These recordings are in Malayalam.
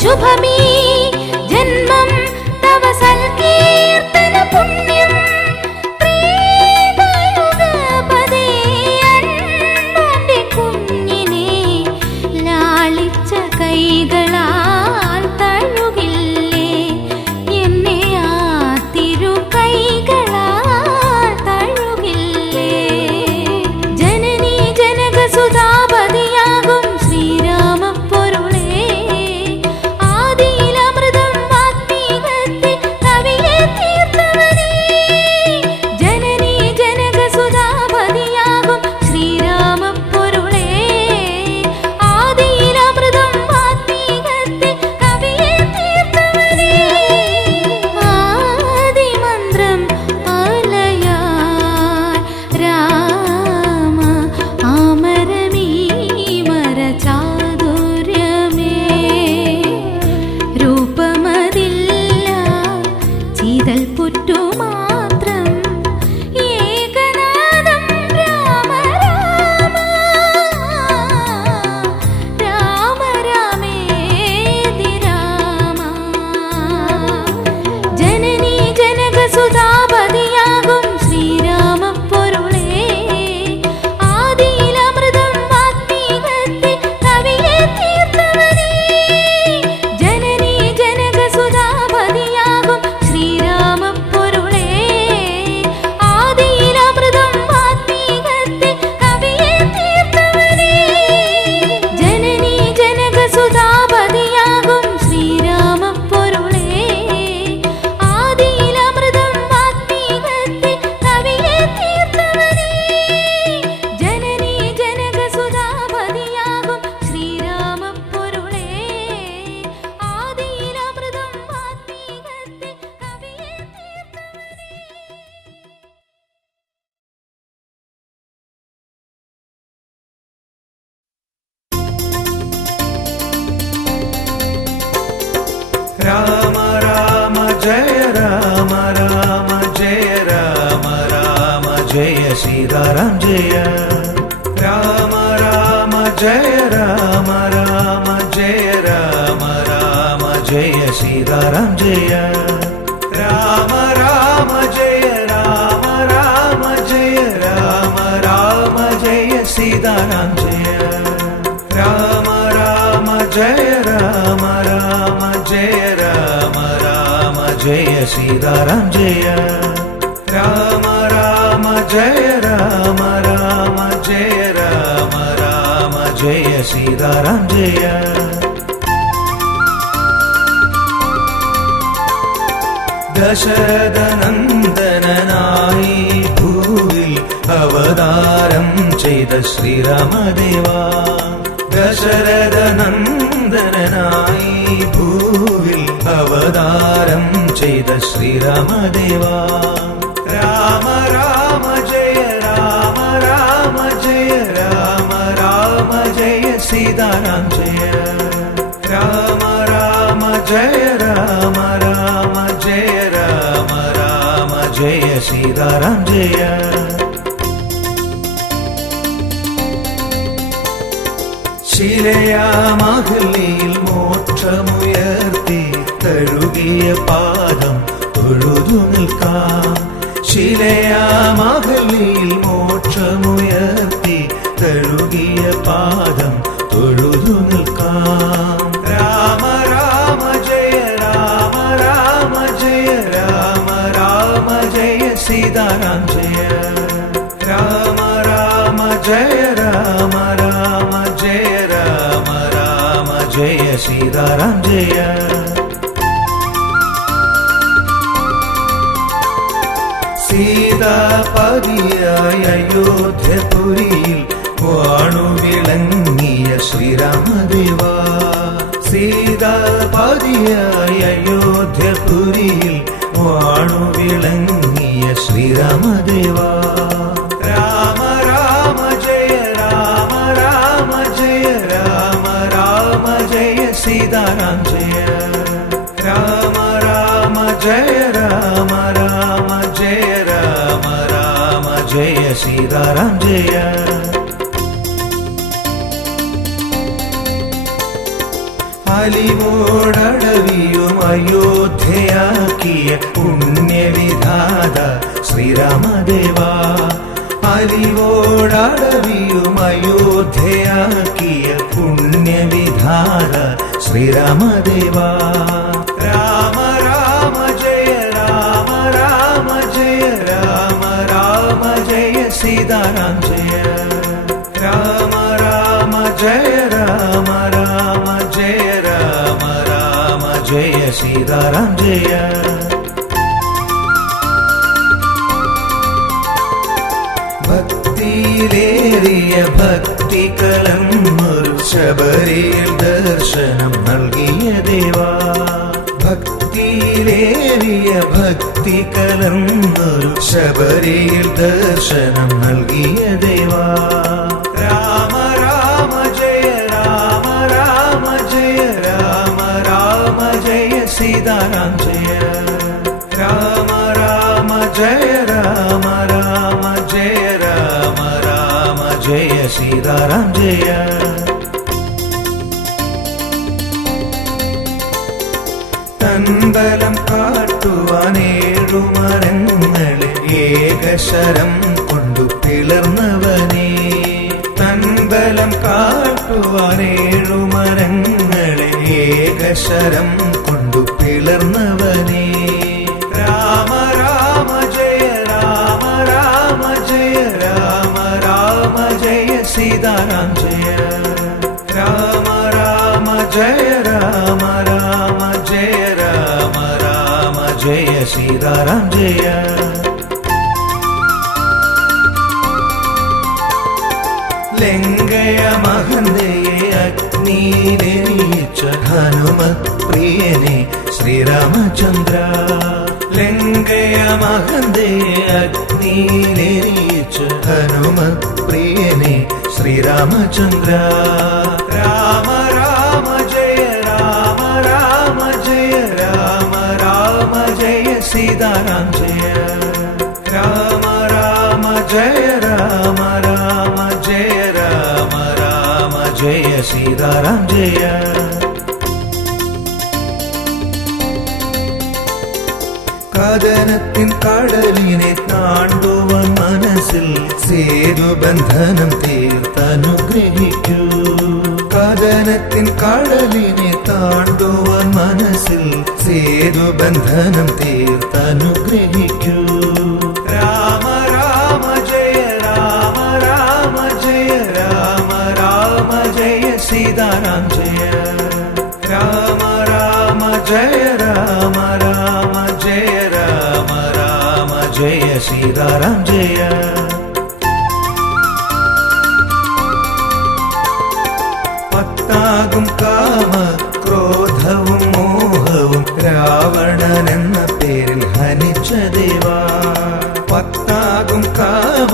शुभमी जन्मं तव सल्कीर्तन पुण्यं प्रेमयुगपदे अन्पന്റെ കുഞ്ഞിനെ ലാളിച്ച കൈകളാൽ തഴുകില്ലേ എന്നെ ആ തിരു കൈകളാൽ തഴുകില്ലേ ജനനി ജനകസുതാപതിയാകും ശ്രീരാമപ്പൊരുളേ ആദി जय सीताराम जय राम राम जय राम राम जय राम राम जय सीताराम जय राम राम जय राम राम जय राम राम जय सीताराम जय राम राम जय राम राम जय राम राम जय सीताराम जय राम राम जय राम राम जय राम राम जय सीताराम जय ദശരഥനന്ദനായി ഭൂവിൽ അവതാരം ചെയ്ത ശ്രീരാമദേവാ ദശരഥനന്ദനായി ഭൂവിൽ അവതാരം ചെയ്ത ശ്രീരാമദേവാ രാമ രാമ ജയ രാമ രാമ ജയ രാമ രാമ ജയ സീതാരാം ജയ രാമ രാമ ജയ രാമ രാമ ജയ രാമ രാമ ജയ സീതാരാം ജയ ശിലയാമഹല്ലിയിൽ മോക്ഷമുയർത്തി തഴുകിയ പാദം തൊഴുതു നിൽക്കാം ശിലയാമഹല്ലിയിൽ മോക്ഷമുയർത്തി തഴുകിയ പാദം തൊഴുതു നിൽക്കാം രാമ രാമ ജയ രാമ രാമ ജയ രാമ രാമ ജയ സീതാരാം ജയ രാമ രാമ ജയ രാമ രാമ ജയ രാമ രാമ ജയ സീതാരാം ജയ സീതാപതിയായ അയോധ്യപുരിയിൽ വാണുവിളങ്ങിയ ശ്രീരാമദേവാ സീതാപതിയായ അയോധ്യപുരിയിൽ വാണുവിളങ്ങിയ ശ്രീരാമദേവാ രാമ രാമ ജയ രാമ രാമ ജയ രാമ രാമ ജയ സീതാരാം ജയ രാമ രാമ ജയ രാമ രാമ ജയ രാമ രാമ ജയ സീതാരാം ജയ അലിവോടടവിയും അയോധ്യയാക്കിയ പുണ്യവിധാത ശ്രീരാമദേവാ അലിവോടടവിയും അയോധ്യയാക്കിയ പുണ്യവിധാത ശ്രീരാമദേവാ രാമ രാമ ജയ രാമ രാമ ജയ രാമ രാമ ജയ സീതാരാം ജയ രാമ രാമ ജയ രാമ രാമ ജയ രാമ രാമ ജയ സീതാരാം ജയ ഭക്തിയിലേറിയ ഭക്തി കലർന്നൊരു ശബരിയിൽ ദർശനം നൽകിയ ദേവാ ഭക്തിയിലേറിയ ഭക്തി കലർന്നൊരു ശബരിയിൽ ദർശനം നൽകിയ ദേവാ രാമ രാമ ജയ രാമ രാമ ജയ രാമ രാമ ജയ സീതാരാം ജയ രാമ രാമ ജയ രാമ രാമ ജയ രാമ രാമ ജയ സീതാരാം ജയ തൻബലം കാട്ടുവാനേഴുമരങ്ങളെ ഏകശരം കൊണ്ടു പിളർന്നവനേ തൻബലം കാട്ടുവാനേഴുമരങ്ങളെ ഏകശരം കൊണ്ടു പിളർന്നവനേ രാമ രാമ ജയ രാമ രാമ ജയ രാമ രാമ ജയ സീതാരാം ജയ രാമ രാമ ജയ രാമ രാമ ജയ രാമ രാമ ജയ സീതാരാം ജയ ലങ്കയ മഹന്തയെ അഗ്നിയിലെരിയിച്ച ഹനുമത് പ്രിയനെ ശ്രീരാമചന്ദ്ര ലങ്കയ മഹന്തയെ അഗ്നിയിലെരിയിച്ച ഹനുമത് പ്രിയനെ ശ്രീരാമചന്ദ്ര രാമ രാമ ജയ രാമ രാമ ജയ രാമ രാമ ജയ സീതാരാം ജയ രാമ രാമ സീതാറാം ജയ. കഥനത്തിൻ കടലിനെ താണ്ടുവാൻ മനസ്സിൽ സേതുബന്ധനം തീർത്തനുഗ്രഹിക്കൂ. കഥനത്തിൻ കടലിനെ താണ്ടുവാൻ മനസ്സിൽ സേതുബന്ധനം തീർത്തനുഗ്രഹിക്കൂ. രാമ രാമ ജയ രാമ രാമ ജയ രാമ രാമ ജയ സീതാറാം ജയ. രാമ രാമ ജയ രാമ രാമ ജയ രാമ രാമ ജയ സീതാറാം ജയ. പത്താകും കാമ ക്രോധവും മോഹവും രാവണൻ എന്ന പേരിൽ ഹനിച്ച ദേവാ. പത്താകും കാമ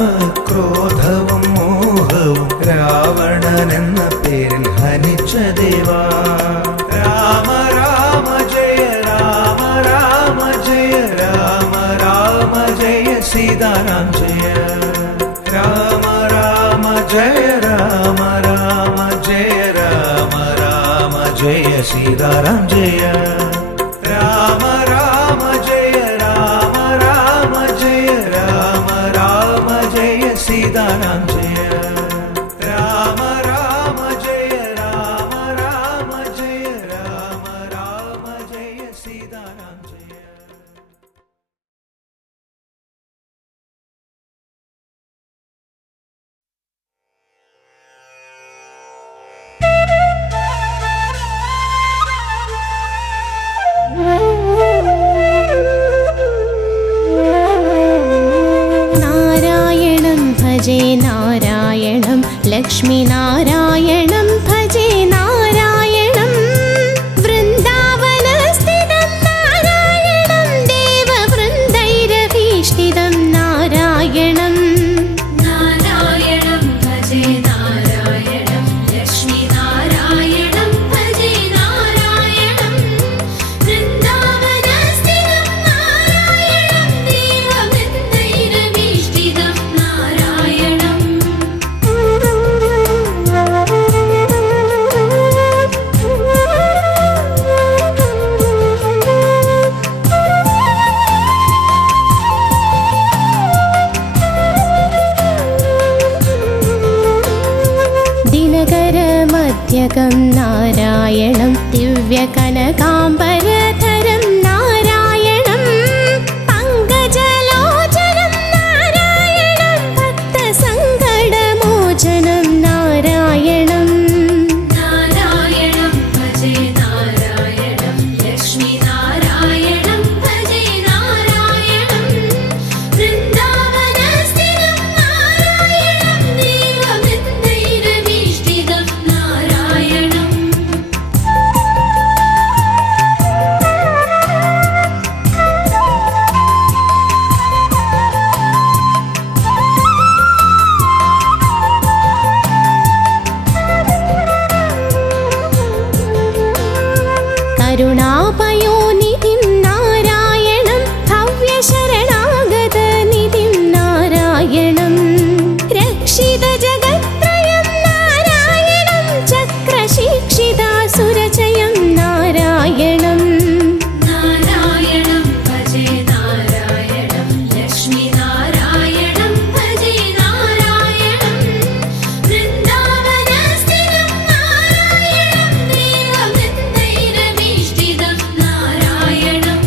ക്രോധവും മോഹവും രാവണൻ എന്ന പേരിൽ ഹനിച്ച ദേവാ. രാമ രാമ ജയ രാമ രാമ ജയ രാമ രാമ ജയ സീതാറാം ജയ. രാമ രാമ ജയ രാമ രാമ ജയ രാമ രാമ ജയ സീതാറാം ജയ. രാമ രാമ ജയ രാമ രാമ ജയ രാമ രാമ ജയ സീതാറാം ജയ. രാമ രാമ ജയ രാമ രാമ ജയ രാമ രാമ ജയ സീതാറാം ജയ. നാരായണം ഭജേ നാരായണം ലക്ഷ്മീനാരായണം ഭജേ നാരായണം. വൃന്ദാവനസ്ഥിതം നാരായണം ദേവവൃന്ദൈരഭീഷ്ടിതം നാരായണം. നാരായണം ഭജേ നാരായണം ലക്ഷ്മീനാരായണം ഭജേ നാരായണം. വൃന്ദാവനസ്ഥിതം നാരായണം ദേവവൃന്ദൈരഭീഷ്ടിതം നാരായണം. ദിനകരമധ്യകം നാരായണം ദിവ്യകനകാംബരധരം നാരായണം. പങ്കജലോചനം നാരായണം ഭക്തസങ്കടമോചനം നാരായണം. നാരായണം ഭജേ നാരായണം ലക്ഷ്മീനാരായണം ഭജേ നാരായണം. വൃന്ദാവനസ്ഥിതം നാരായണം ദേവവൃന്ദൈരഭീഷ്ടിതം നാരായണം. കരുണാപയോനിധിം നാരായണം ഭവ്യശരണാഗതനിധിം നാരായണം. രക്ഷിതജഗത്രയം നാരായണം ചക്രശിക്ഷിതാസുരചയം നാരായണം. നാരായണം ഭജേ നാരായണം ലക്ഷ്മീനാരായണം ഭജേ നാരായണം. വൃന്ദാവനസ്ഥിതം നാരായണം ദേവവൃന്ദൈരഭീഷ്ടിതം നാരായണം.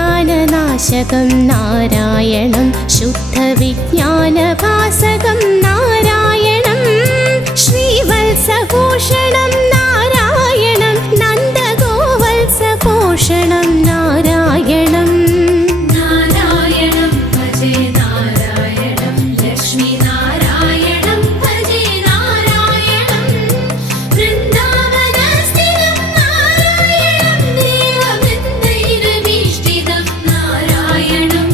അജ്ഞാനനാശകം നാരായണം ശുദ്ധവിജ്ഞാനഭാസകം നാരായണം. ശ്രീവത്സഭൂഷണം നാരായണം നന്ദഗോവത്സപോഷണം നാരായണം. നാരായണം ഭജേ നാരായണം ലക്ഷ്മീനാരായണം ഭജേ നാരായണം. വൃന്ദാവനസ്ഥിതം നാരായണം ദേവവൃന്ദൈരഭീഷ്ടിതം നാരായണം.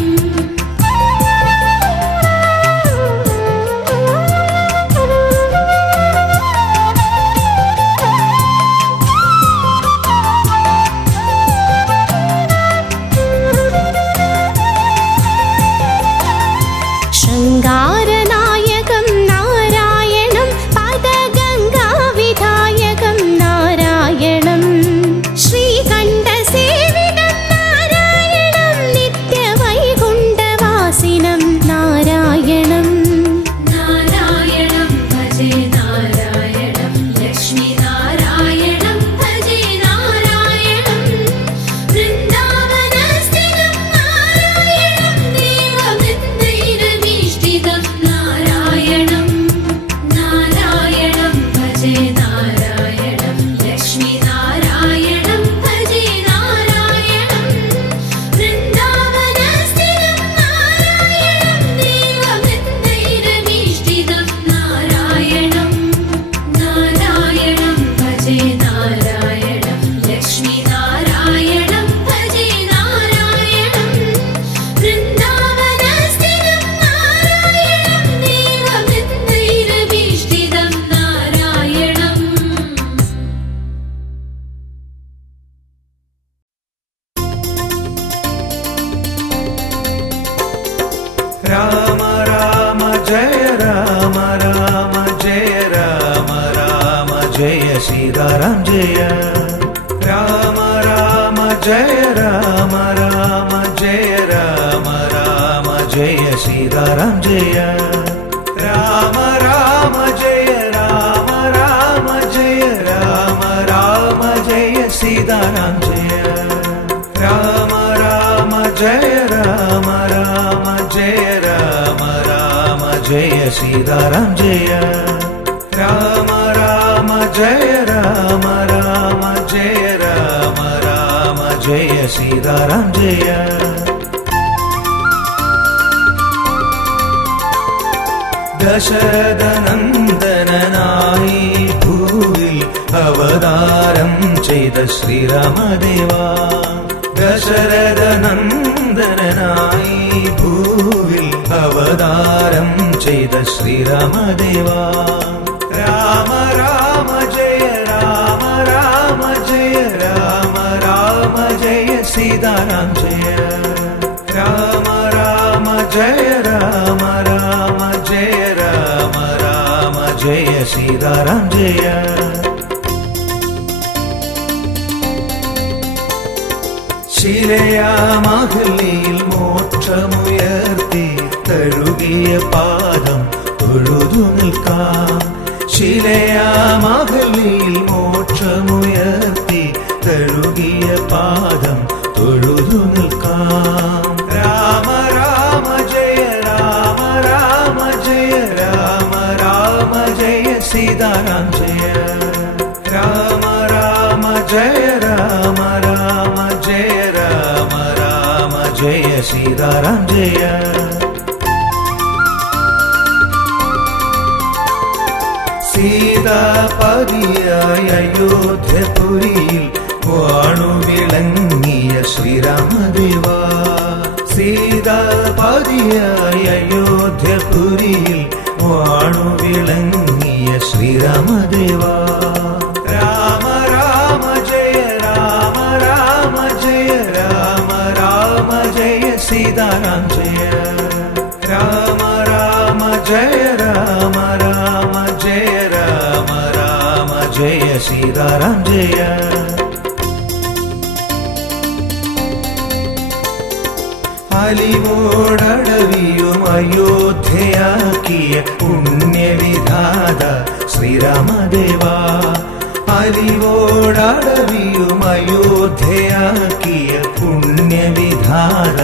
രാമ രാമ ജയ രാമ രാമ ജയ രാമ രാമ ജയ സീതാറാം ജയ രാമ രാമ ജയ രാമ രാമ ജയ രാമ രാമ ജയ സീതാറാം ജയ രാമ രാമ ജയ രാമ രാമ ജയ രാമ രാമ ജയ സീതാറാം ജയ രാമ രാമ ജയ രാമ രാമ ജയ രാമ രാമ ജയ സീതാറാം ജയ രാമ രാമ ജയ രാമ രാമ ജയ രാമ രാമ ജയ സീതാറാം ജയ ദശരഥനന്ദനായി ഭൂവിൽ അവതാരം ചെയ്ത ശ്രീരാമദേവാ ദശരഥനന്ദനായി ഭൂവിൽ അവതാരം ചെയ്ത ശ്രീരാമദേവാ രാമ രാമ ജയ രാമ രാമ ജയ രാമ രാമ ജയ സീതാറാം ജയ രാമ രാമ ജയ രാമ രാമ ജയ രാമ രാമ ജയ സീതാറാം ജയ ശിലയാമഹല്ലിയിൽ മോക്ഷമുയർത്തി തഴുകിയ പാദം തൊഴുതു നിൽക്കാം ശിലയാമഹല്ലിയിൽ മോക്ഷമുയർത്തി തഴുകിയ പാദം തൊഴുതു നിൽക്കാം രാമ രാമ ജയ രാമ രാമ ജയ രാമ രാമ ജയ സീതാറാം ജയ രാമ രാമ ജയ രാമ രാമ ജയ രാമ രാമ ജയ സീതാറാം ജയ സീതാപതിയായ അയോധ്യപുരിയിൽ വാണുവിളങ്ങിയ ശ്രീരാമദേവാ സീതാപതിയായ അയോധ്യപുരിയിൽ വാണുവിളങ്ങിയ ശ്രീരാമദേവാ രാമ രാമ ജയ രാമ രാമ ജയ രാമ രാമ ജയ സീതാറാം ജയ രാമ രാമ ജയ രാമ രാമ ജയ രാമ രാമ ജയ സീതാറാം ജയ അലിവോടടവിയും അയോധ്യയാക്കിയ പുണ്യവിധാത ശ്രീരാമദേവാ അലിവോടടവിയും അയോധ്യയാക്കിയ പുണ്യവിധാത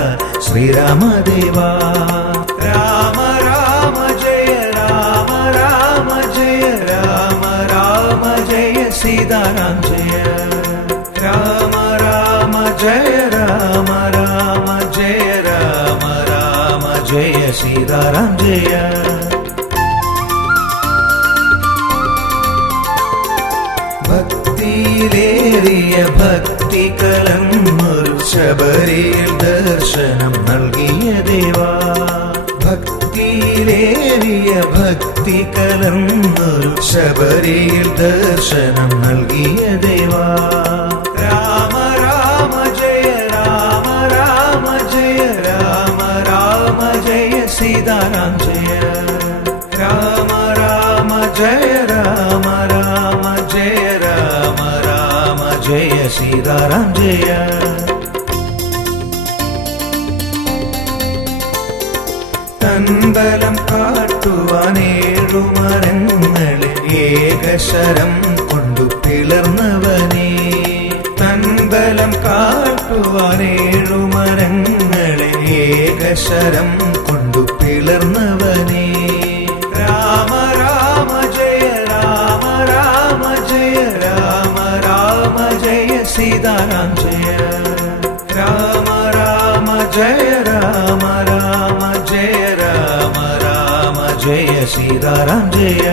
ശ്രീരാമദേവാ രാമ രാമ ജയ രാമ രാമ ജയ രാമ രാമ ജയ സീതാറാം ജയ രാമ രാമ ജയ രാമ രാമ ജയ രാമ രാമ ജയ സീതാറാം ജയ ഭക്തിയിലേറിയ ഭക്തി കലർന്നൊരു ശബരിയിൽ ദർശനം നൽകിയ ദേവാ ഭക്തിയിലേറിയ ഭക്തി കലർന്നൊരു ശബരിയിൽ ദർശനം നൽകിയ ദേവാ രാമ രാമ ജയ രാമ രാമ ജയ രാമ രാമ ജയ സീതാറാം ജയ രാമ രാമ ജയ രാമ രാമ ജയ രാമ രാമ ജയ സീതാറാം ജയ തൻബലം കാട്ടുവാനേഴുമരങ്ങളിൽ ഏകശരം കൊണ്ടു പിളർന്നവനേ തൻബലം കാട്ടുവാനേഴുമരങ്ങളിൽ ഏകശരം കൊണ്ടു പിളർന്നവനേ രാമ രാമ ജയ രാമ രാമ ജയ രാമ രാമ ജയ സീതാറാം ജയ രാമ രാമ ജയ രാമ രാമ ജയ രാമ രാമ ജയ സീതാറാം ജയ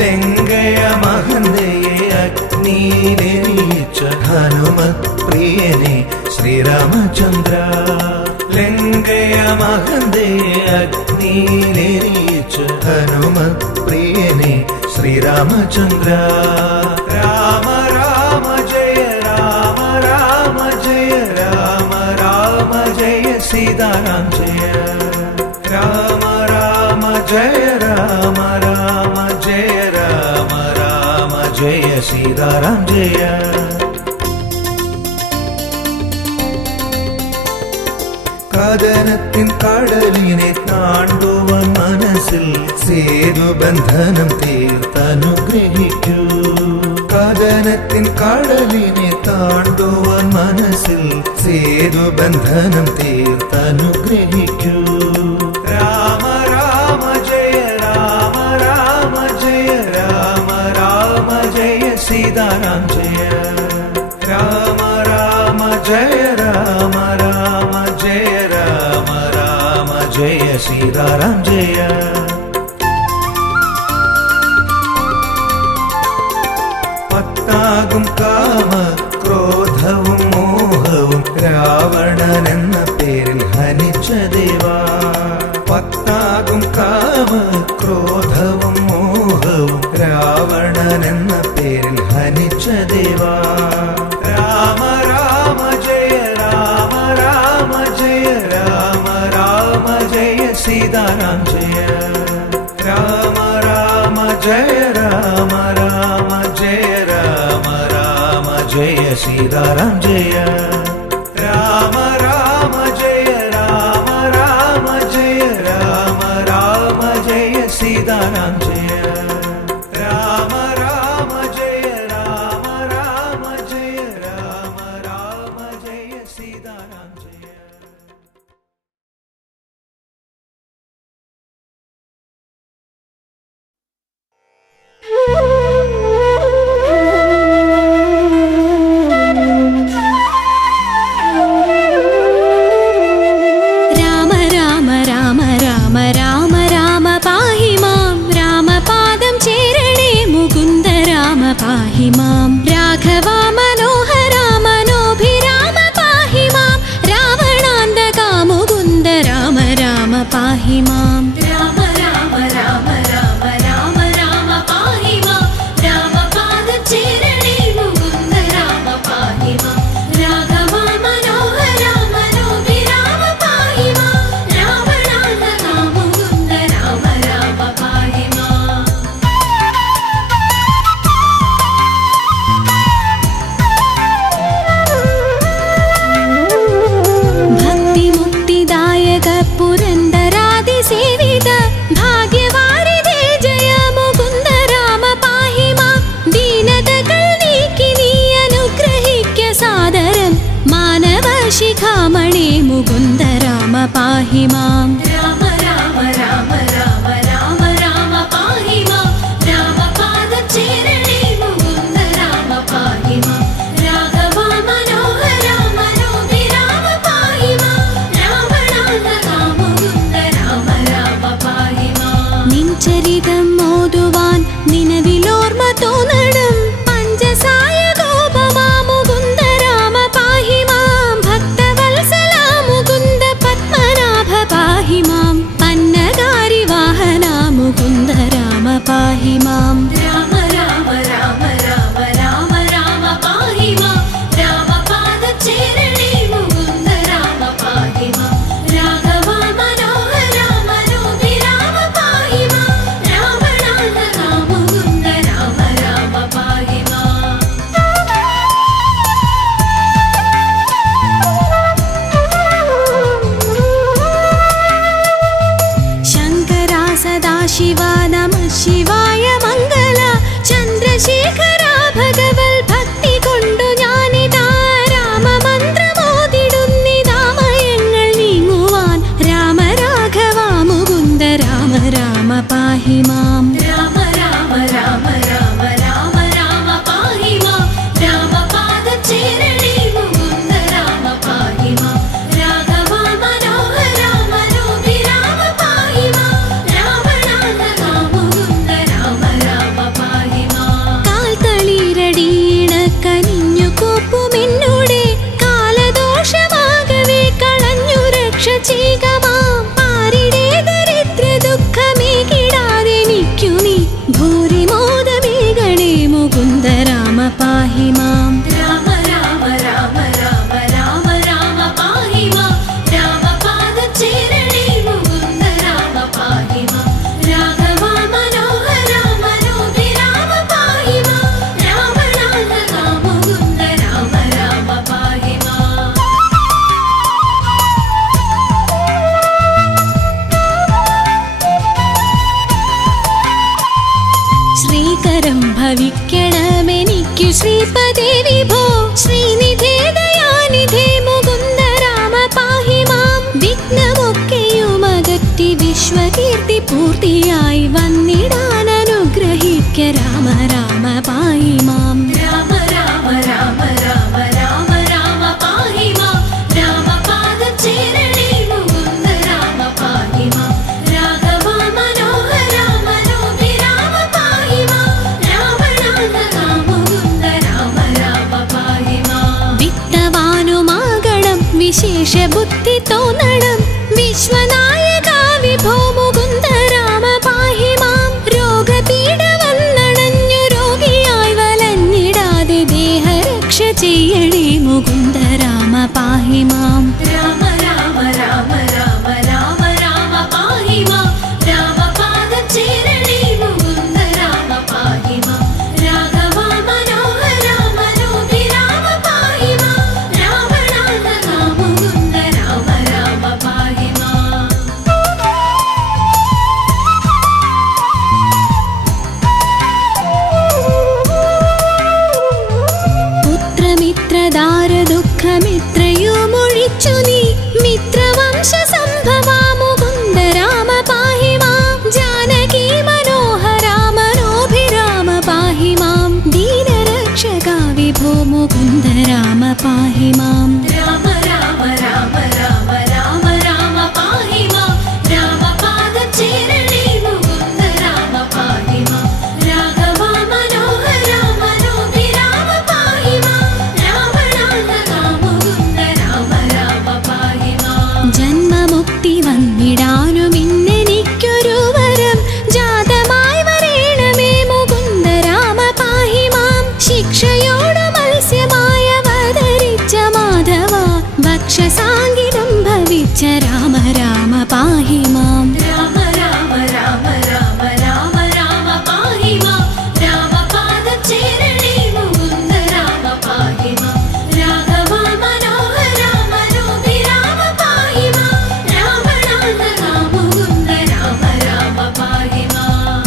ലങ്കയ മഹന്തയെ അഗ്നിയിലെരിയിച്ച ഹനുമത് പ്രിയനെ ശ്രീരാമചന്ദ്ര ലങ്കയ മഹന്തയെ അഗ്നിയിലെരിയിച്ച ഹനുമത് പ്രിയനെ ശ്രീരാമചന്ദ്ര രാമ രാമ ജയ രാമ രാമ ജയ सीताराम जय राम राम जय राम राम जय राम राम जय सीताराम जय കഥനത്തിൻ കടലിനെ താണ്ടുവാൻ മനസ്സിൽ സേതുബന്ധനം തീർത്തനുഗ്രഹിക്കൂ കഥനത്തിൻ കടലിനെ താണ്ടുവാൻ മനസ്സിൽ സേതുബന്ധനം തീർത്തനുഗ്രഹിക്കൂ രാമ രാമ ജയ രാമ രാമ ജയ രാമ രാമ ജയ സീതാരാം ജയ രാമ രാമ ജയ രാമ രാമ ജയ രാമ രാമ ജയ സീതാരാം ജയ പത്താകും കാമ ക്രോധവും മോഹവും രാവണൻ എന്ന പേരിൽ ഹനിച്ച ദേവാ പത്താകും കാമ ക്രോധവും മോഹവും രാവണൻ എന്ന പേരിൽ ഹനിച്ച ദേവാ രാമ രാമ ജയ രാമ രാമ ജയ രാമ രാമ ജയ സീതാരാം ജയ രാമ രാമ ജയ രാമ രാമ ജയ രാമ രാമ ജയ സീതാരാം ജയ രാമ രാമ ജയ രാമ രാമ ജയ രാമ രാമ ജയ സീതാരാം ജയ രാമ രാമ ജയ രാമ രാമ ജയ രാമ രാമ ജയ സീതാരാം ജയ രാമ രാമ രാമ രാമ രാമ രാമ പാഹി മാം രാമപാദം ചേരണേ മുകുന്ദ രാമ പാഹി മാം രാഘവ മനോഹര മനോഭിരാമ പാഹി മാം രാവണാന്തകാ മുകുന്ദ രാമ രാമ പാഹി മാം രാമ രാമ രാമ രാമ രാമ രാമ പാഹി മാം രാമപാദം ചേരണേ മുകുന്ദ രാമ പാഹി മാം രാഘവ മനോഹര മനോഭിരാമ പാഹി മാം രാവണാന്തകാ മുകുന്ദ രാമ രാമ പാഹി മാം ഭക്തിമുക്തിദായക പുരന്ദരാദിസേവിത ഭാഗ്യവാരിധേ ജയ മുകുന്ദ രാമ പാഹി മാം ദീനതകൾ നീക്കി നീ അനുഗ്രഹിക്ക സാദരം മാനവ ശിഖാമണി മുകുന്ദ രാമ പാഹി മാം രാമ രാമ രാമ രാമ രാമ രാമ പാഹി മാം രാമപാദം ചേരണേ മുകുന്ദ രാമ പാഹി മാം രാഘവ മനോഹര മനോഭിരാമ പാഹി മാം രാവണാന്തകാ മുകുന്ദ രാമ രാമ പാഹി മാം നിൻ ചരിതം മോതുവാൻ നിലവിലോർമ്മ തോന്നണം പഞ്ചസായ ഗോപമാ മുകുന്ദ രാമ പാഹി മാം ഭക്തവത്സല മുകുന്ദ പത്മനാഭ പാഹി മാം പന്നഗാരി വാഹന മുകുന്ദ രാമ പാഹി മാം രാമ രാമ രാമ രാമ രാമ രാമ പാഹി മാം രാമപാദം ചേരണേ മുകുന്ദ രാമ പാഹി മാം രാഘവ മനോഹര മനോഭിരാമ പാഹി മാം രാവണാന്തകാ മുകുന്ദ രാമ രാമ പാഹി മാം ശങ്കരാ സദാശിവ നമഃ ശിവായ മംഗള ചന്ദ്രശേഖര ഭഗവൽ ഭക്തി കൊണ്ടു ഞാനിതാ രാമമന്ത്രമോതിടുന്നിതാമയങ്ങൾ നീങ്ങുവാൻ രാമ രാഘവ മുകുന്ദ രാമ രാമ പാഹി മാം രാമ രാമ രാമ രാമ രാമ രാമ പാഹി മാം രാമപാദം ചേരണേ മുകുന്ദ രാമ പാഹി മാം രാഘവ മനോഹര മനോഭിരാമ പാഹി മാം രാവണാന്തകാ മുകുന്ദ രാമ വിശേഷ ബുദ്ധി തോന്നണം വിശ്വനായക വിഭോ മുകുന്ദ രാമ പാഹി മാം. രോഗപീഡ വന്നണഞ്ഞു രോഗിയായി വലഞ്ഞിടാതെ ദേഹരക്ഷ ചെയ്യണേ മുകുന്ദ രാമ പാഹി മാം. രാമ രാമ രാമ രാമ രാമ രാമ പാഹി മാം. രാമപാദം ചേരണേ മുകുന്ദ രാമ പാഹി മാം. രാഘവ മനോഹര മനോഭിരാമ പാഹി മാം. രാവണാന്തക മുകുന്ദ രാമ രാമ പാഹി മാം. പുത്രമിത്രദാര ദുഃഖമിത്രയുമൊഴിച്ചു നീ മിത്രവംശ സംഭവാ മുകുന്ദ രാമ പാഹി മാം. ജാനകി മനോഹര മനോഭിരാമ പാഹി മാം. ദീനരക്ഷക വിഭോ മുകുന്ദ രാമ പാഹി മാം. രാമ രാമ രാമ രാമ രാമ രാമ പാഹി മാം. രാമപാദം ചേരണേ മുകുന്ദ രാമ പാഹി മാം. രാഘവ മനോഹര മനോഭിരാമ പാഹി മാം. രാവണാന്തക മുകുന്ദ രാമ രാമ പാഹി മാം. ജന്മമുക്തി വന്നിടാനും ഇന്നെനിക്കൊരു വരം ജാതമായി വരേണമേ മുകുന്ദ രാമ പാഹി മാം. ശിക്ഷയോട് മത്സ്യമായ അവതരിച്ച മാധവ ഭക്ഷസാങ്കിതം ഭവിച്ച രാമ രാമ പാഹി മാം. രാമ രാമ രാമ രാമ രാമ രാമ പാഹി മാം. രാമപാദം ചേരണേ മുകുന്ദ രാമ പാഹി മാം. രാഘവ മനോഹര മനോഭിരാമ പാഹി മാം. രാവണാന്തക മുകുന്ദ രാമ രാമ പാഹി മാം.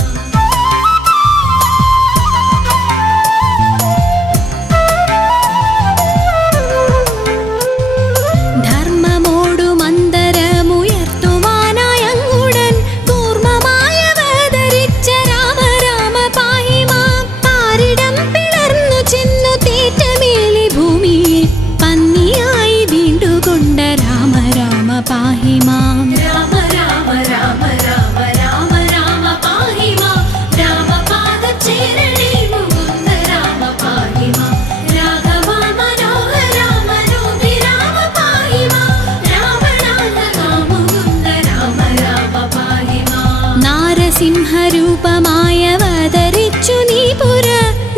ധർമ്മമോടു മന്ദരമുയർത്തുവാനായങ്ങുടൻ കൂർമ്മമായവതരിച്ച രാമ രാമ പാഹി മാം. പാരിടം പിളർന്നു ചെന്നു തേറ്റമേലി ഭൂമിയെ പന്നിയായി വീണ്ടുകൊണ്ട രാമ രാമ പാഹി മാം. രാമ രാമ രാമ രാമ രാമ രാമ പാഹി മാം. രാമപാദം ചേരണേ മുകുന്ദ രാമ പാഹി മാം. രാഘവ മനോഹര മനോഭിരാമ പാഹി മാം. രാവണാന്തക മുകുന്ദ രാമ രാമ പാഹി മാം. നാരസിംഹരൂപമായവതരിച്ചു നീ പുര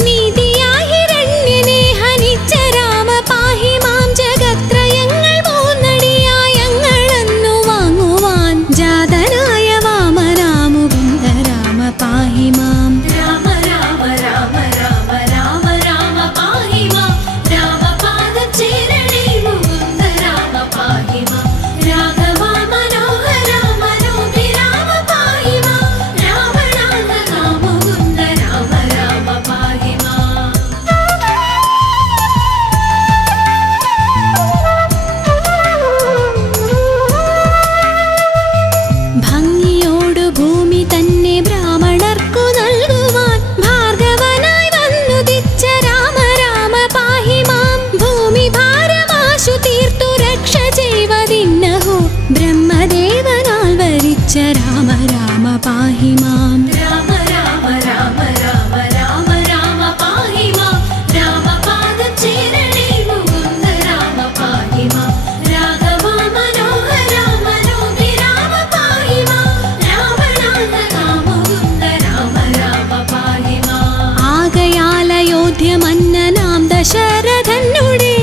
നീതിയായി ഹിരണ്യനെ ഹനിച്ച രാമ പാഹി മാം. ജഗത്രയങ്ങൾ മൂന്നടിയായങ്ങളെന്നു വാങ്ങുവാൻ ജാതനായ വാമന മുകുന്ദ രാമ പാഹി മാം. രാമ രാമ രാമ രാമ രാമ രാമ പാഹി മാം. രാമപാദം ചേരണേ മുകുന്ദ രാമ പാഹി മാം. രാഘവ മനോഹര മനോഭിരാമ പാഹി മാം. രാവണാന്തക മുകുന്ദ രാമ രാമ പാഹി മാം. ഭംഗിയോടു ഭൂമി തന്നെ ബ്രാഹ്മണർക്കു നൽകുവാൻ ഭാർഗവനായി വന്നുദിച്ച രാമ രാമ പാഹി മാം. ഭൂമി ഭാരമാശു തീർത്തു രക്ഷ ചെയ്വതിന്നഹോ ബ്രഹ്മദേവനാൽ വരിച്ച രാമ രാമ പാഹി മാം. രാമ രാമ രാമ രാമ രാമ രാമ പാഹി മാം. രാമപാദം ചേരണേ മുകുന്ദ രാമ പാഹി മാം. രാഘവ മനോഹര മനോഭിരാമ പാഹി മാം. രാവണാന്തക മുകുന്ദ രാമ രാമ പാഹി മാം. ആകയാൽ അയോധ്യ മന്നനാം ദശരഥനുടെ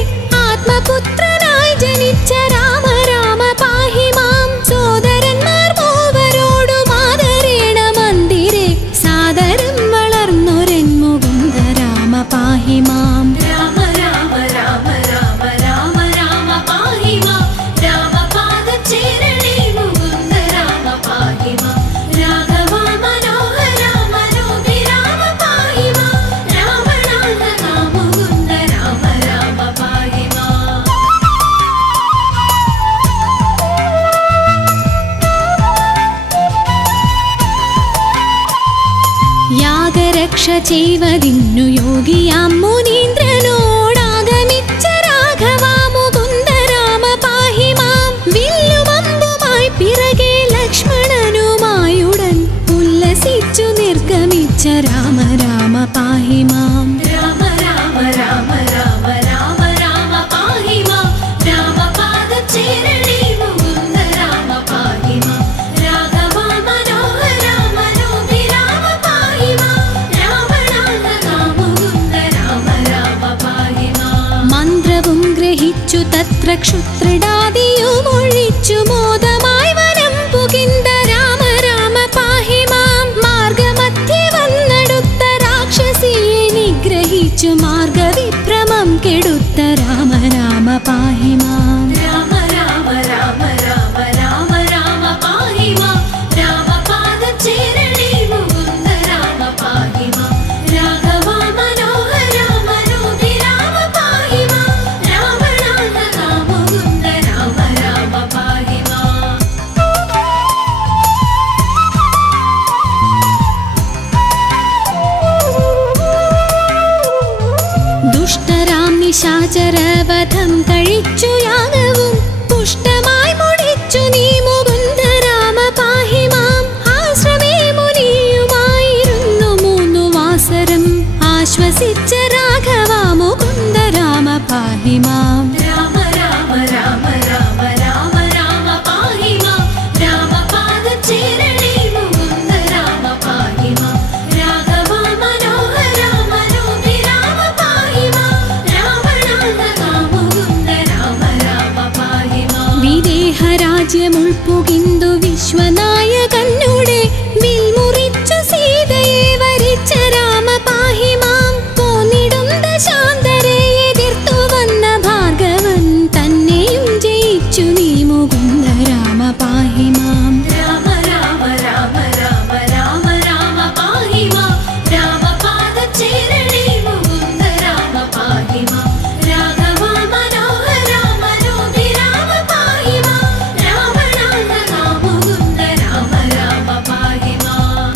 ആത്മപുത്രനായി ജനിച്ച രാമ രാമ പാഹി മാം. സോദരന്മാർ മൂവരോടും ആദരേണ മന്ദിരെ സാദരം വളർന്നൊരൻ മുകുന്ദ രാമ പാഹി മാം. രാമ രാമ രാമ രാമ രാമ രാമ പാഹി മാം. രാമപാദം ചേരണേ മുകുന്ദ രാമ പാഹി മാം. രാഘവ മനോഹര മനോഭിരാമ പാഹി മാം. രാവണാന്തക മുകുന്ദ രാമ രാമ പാഹി മാം. യാഗരക്ഷ ചെയ്വതിന്നു യോഗിയാം മുനീന്ദ്രനോടാഗമിച്ച രാഘവ മുകുന്ദ രാമ പാഹി മാം. വില്ലുമമ്പുമായി പിറകെ ലക്ഷ്മണനുമായുടൻ ഉല്ലസിച്ചു നിർഗമിച്ച രാമ രാമ പാഹി മാം. രാമ രാമ രാമ രാമ രാമ രാമ പാഹി മാം. രാമപാദം ക്ഷുത്രക്ഷുത്രിടാദിയുമൊഴിച്ചു മോദമായി വനം പുകിന്ത രാമ രാമ പാഹി മാം. മാർഗമധ്യേ വന്നെടുത്ത രാക്ഷസിയെ നിഗ്രഹിച്ചു മാർഗവിഭ്രമം കെടുത്ത രാമ രാമ പാഹി മാം. രാമ രാമ രാമ രാമ രാമ രാമ പാഹി മാം. രാമപാദചേരണേ മുകുന്ദ രാമ പാഹി മാം. രാഘവ മനോഹര മനോധി രാമ പാഹി മാം. രാവണാന്തക മുകുന്ദ രാമ രാമ പാഹി മാം. ദുഷ്ടരാം നിശാചരവധം കഴിച്ചു യാഗവും പുഷ്ടമായി മുടിച്ചു നീ മുകുന്ദ രാമ പാഹി മാം. ആശ്രമേ മുനിയുമായിരുന്നു 3 വാസരം ആശ്വസിച്ച രാഘവ മുകുന്ദ രാമ പാഹി മാം. രാമ രാമ രാമ രാമ രാമ രാമ പാഹി മാം. രാമപാദചേരണേ മുകുന്ദ രാമ പാഹി മാം. രാഘവ മനോഹര മനോധി രാമ പാഹി മാം. രാവണാന്തക മുകുന്ദ രാമ രാമ പാഹി മാം. വിദേഹരാജ്യമുൾപ്പുകിന്തു വിശ്വനായകനുടെ വിൽമുറിച്ചു സീതയെ വരിച്ച രാമ പാഹി മാം. പോന്നിടും ദശാന്തരെ എതിർത്തു വന്ന ഭാർഗവൻ തന്നെയും ജയിച്ചു നീ മുകുന്ദ രാമ പാഹി മാം. രാമ രാമ രാമ രാമ രാമ രാമ പാഹി മാം. രാമപാദചേരണേ മുകുന്ദ രാമ പാഹി മാം. രാഘവ മനോഹര മനോധി രാമ പാഹി മാം. രാവണാന്തക മുകുന്ദ രാമ രാമ പാഹി മാം.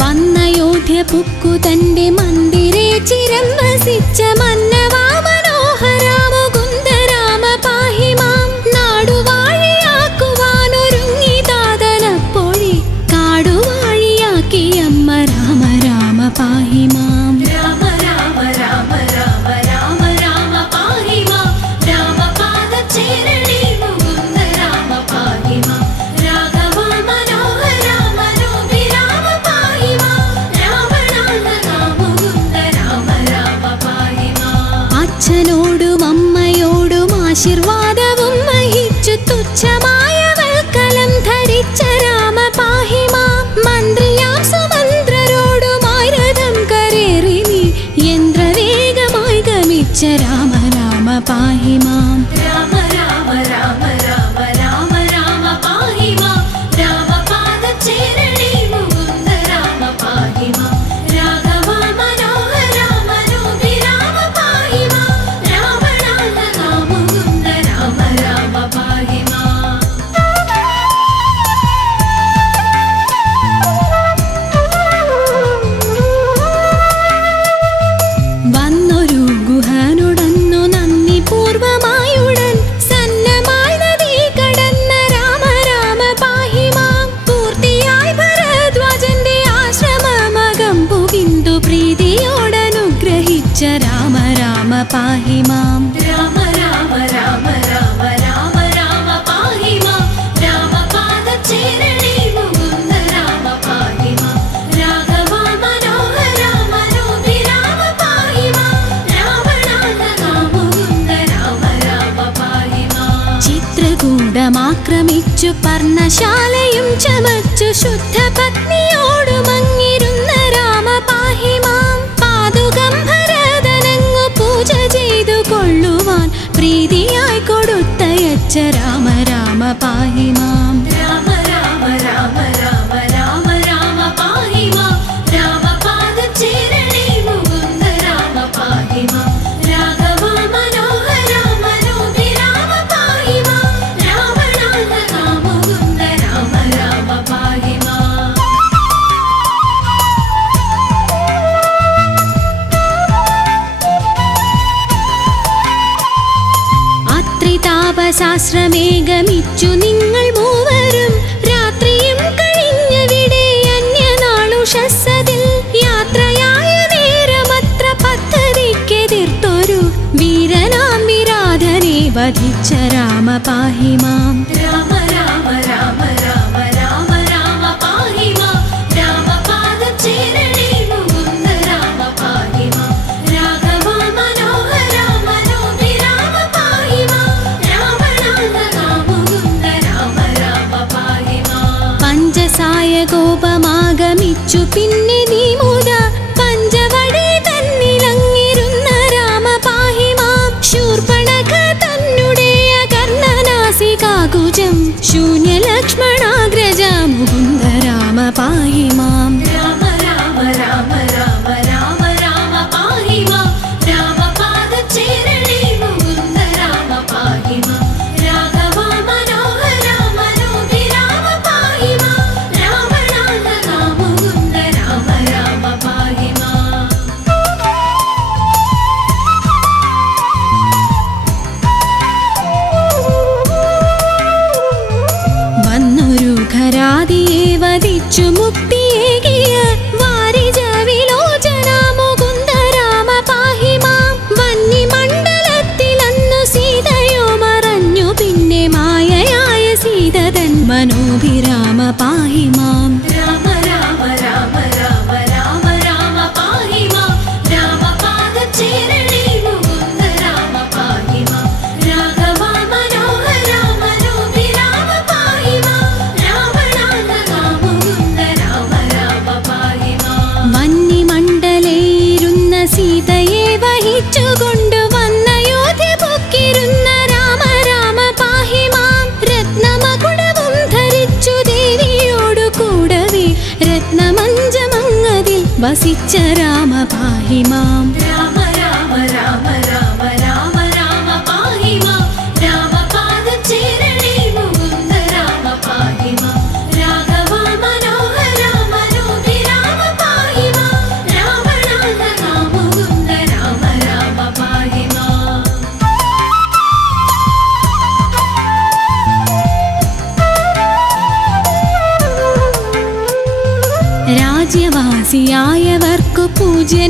വന്നയോധ്യ പുക്കു തന്റെ മന്ദിരേ ചിരം വസിച്ച മന്നവാ മനോഹര മുകുന്ദ രാമ പാഹി മാം. നാടുവാഴിയാക്കുവാനൊരുങ്ങി താതനപ്പോഴേ കാടുവാഴിയാക്കി അമ്മ രാമ രാമ പാഹി മാം. രാമ രാമ രാമ രാമ രാമ രാമ പാഹി മാം. രാമപാദചേരണേ മുകുന്ദ രാമ പാഹി മാം. രാഘവ മനോഹര മനോധി രാമ പാഹി മാം. രാവണാന്തക മുകുന്ദ രാമ രാമ പാഹി മാം. അച്ഛനോടും അമ്മയോടും ആശീർവാദവും വഹിച്ചു തുച്ഛമായ വൽക്കലം ധരിച്ച രാമ പാഹി മാം. മന്ത്രിയാം സുമന്ത്രരോടുമായി രഥം കരേറി നീ യന്ത്രവേഗമായി ഗമിച്ച രാമ രാമ പാഹി മാം. രാമ രാമ രാമ രാമ രാമ രാമ പാഹി മാം. രാമപാദചേരണേ മുകുന്ദ രാമ പാഹി മാം. രാഘവ മനോഹര മനോധി രാമ പാഹി മാം. രാവണാന്തക മുകുന്ദ രാമ രാമ പാഹി മാം. വന്നൊരു ഗുഹനുടന്നു നന്ദി പൂർവമായുടൻ സന്നമായി നദി കടന്ന രാമ രാമ പാഹി മാം. പൂർത്തിയായി ഭരദ്വാജന്റെ ആശ്രമമകം പുകിന്തു പ്രീതിയോടനുഗ്രഹിച്ച രാമ രാമ പാഹി മാം. രാമ രാമ രാമ രാമ രാമ രാമ പാഹി മാം. രാമപാദചേരണേ മുകുന്ദ രാമ പാഹി മാം. രാഘവ മനോഹര മനോധി രാമ പാഹി മാം. രാവണാന്തക മുകുന്ദ രാമ രാമ പാഹി മാം. ചിത്രകൂടമാക്രമിച്ചു പർണശാലയും ചമച്ചു ശുദ്ധ പത്നിയോടുമങ്ങിരുന്ന രാമ പാഹി മാം. പാതുകം ഭരതനങ്ങു പൂജ ചെയ്തു കൊള്ളുവാൻ പ്രീതിയായി കൊടുത്തയച്ച രാമ രാമ പാഹി മാം. രാമ രാമ രാമ രാമ രാമ രാമ പാഹി മാം. രാമപാദചേരണേ മുകുന്ദ രാമ പാഹി മാം. രാഘവ മനോഹര മനോധി രാമ പാഹി മാം. രാവണാന്തക മുകുന്ദ രാമ രാമ പാഹി മാം. അത്രിതാപസാശ്രമേ ഗമിച്ചു നിങ്ങൾ മൂവരും. രാത്രിയും കഴിഞ്ഞവിടെ അന്യനാളുഷസ്സതിൽ യാത്രയായ നേരമത്ര പദ്ധതിക്കെതിർത്തൊരു വീരനാം വിരാധനെ വധിച്ച രാമ പാഹി മാം. രാമ രാമ രാമ രാമ രാമ രാമ പാഹി മാം. രാമപാദ പിന്നെ നീ മുത പഞ്ചവടി തന്നിലങ്ങിരുന്ന രാമ പാഹി മാം ശൂർപ്പണഖ തന്നെ അകർണനാസികാകുജം ശൂന്യലക്ഷ്മണാഗ്രജ മുകുന്ദ രാമ പാഹി മാം രാമ രാമ രാമ രാമ രാമ രാമ പാഹി മാം രാമപാദചേരണേ മുകുന്ദ രാമ പാഹി മാം രാഘവ മനോഹര മനോഭിരാമ പാഹി മാം രാവണാന്തക മുകുന്ദ രാമ രാമ പാഹി മാം വന്നൊരു ഖരാദിയെ വധിച്ചു മുക്തിയേകിയ വാരിജ വിലോചന മുകുന്ദ രാമ പാഹി മാം വന്യമണ്ഡലത്തിലന്നു സീതയോ മറഞ്ഞു പിന്നെ മായയായ സീതതൻ മനോഭിരാമ പാഹി മാം രാമ രാമ രാമ രാമ രാമ രാമ പാഹി മാം രാമപാദചേരണേ മുകുന്ദ രാമ പാഹി മാം രാഘവ മനോഹര മനോഭിരാമ പാഹി മാം രാവണാന്തക മുകുന്ദ രാമ രാമ പാഹി മാം വന്യമണ്ഡലയിരുന്ന സീതയെ വഹിച്ചുകൊണ്ടു വന്ന യോധ്യ പൊക്കിരുന്ന രാമ രാമ പാഹി മാം രത്നമകുടവും ധരിച്ചു ദേവിയോടു കൂടവേ രത്നമഞ്ചമങ്ങതിൽ വസിച്ച രാമ പാഹി മാം രാമ രാമ രാമ രാമ രാമ രാമ പാഹി മാം രാമപാദചേരണേ മുകുന്ദ രാമ പാഹി മാം രാഘവ മനോഹര മനോഭിരാമ പാഹി മാം രാവണാന്തക മുകുന്ദ രാമ രാമ പാഹി മാം രാജ്യവാസിയായവർക്കു പൂജ്യനായിരുന്നതത്ര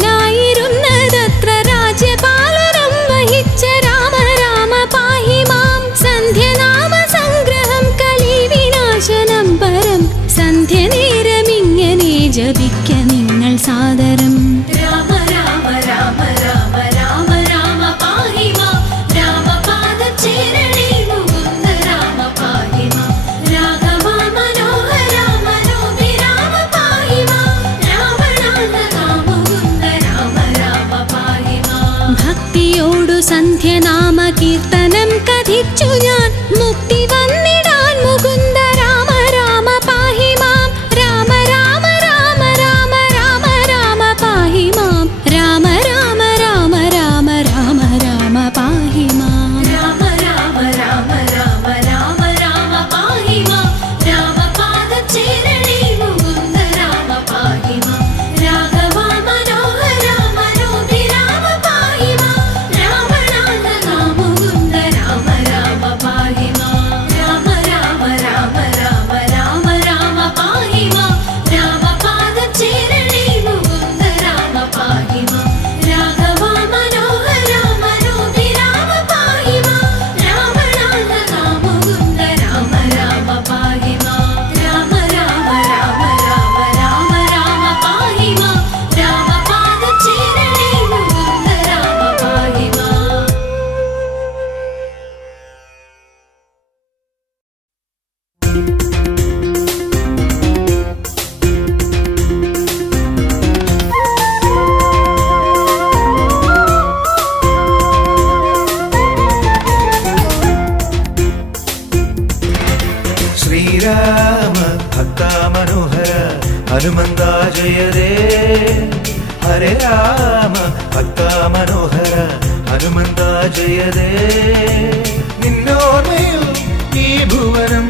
രാജ്യപാലനം വഹിച്ച രാമ രാമ പാഹി മാം സന്ധ്യനാമ സംഗ്രഹം കലിവിനാശനം പരം സന്ധ്യനേരമിങ്ങനെ ജപിക്ക നിങ്ങൾ സാദരം രാമ രാമ രാമ രാമ രാമ രാമ പാഹി മാം രാമപാദചേരണേ മുകുന്ദ രാമ പാഹി മാം രാഘവ മനോഹര മനോഭിരാമ പാഹി മാം രാവണാന്തക മുകുന്ദ രാമ രാമ പാഹി മാം ഭക്തിയോടു സന്ധ്യനാമ കീർത്തനം കഥിച്ചു ഞാൻ മുക്തി വന്നിടാൻ മുകുന്ദ രാമ രാമ പാഹി മാം രാമ രാമ രാമ രാമ രാമ രാമ പാഹി മാം രാമ രാമ രാമ രാമ രാമ രാമ പാഹി മാം രാമ രാമ രാമ രാമ രാമ രാമ പാഹി മാം രാമപാദചേരണേ മുകുന്ദ രാമ പാഹി മാം രാഘവ മനോഹര മനോഭിരാമ പാഹി മാം രാവണാന്തക മുകുന്ദ രാമ രാമ പാഹി മാം രാമ രാമ രാമ രാമ രാമ രാമ പാഹി മാം രാമപാദചേരണേ മുകുന്ദ രാമ പാഹി മാം രാഘവ മനോഹര മനോഭിരാമ പാഹി മാം രാവണാന്തക മുകുന്ദ രാമ രാമ പാഹി മാം രാമ രാമ രാമ രാമ രാമ രാമ പാഹി മാം രാമപാദചേരണേ മുകുന്ദ രാമ പാഹി മാം ശ്രീരാമ ഭക്ത മനോഹര ഹനുമന്ത ജയതേ ഹരേ രാമ ഭക്ത മനോഹര ഹനുമന്ത ജയതേ നിന്നോർമ്മയിൽ ഈ ഭുവനം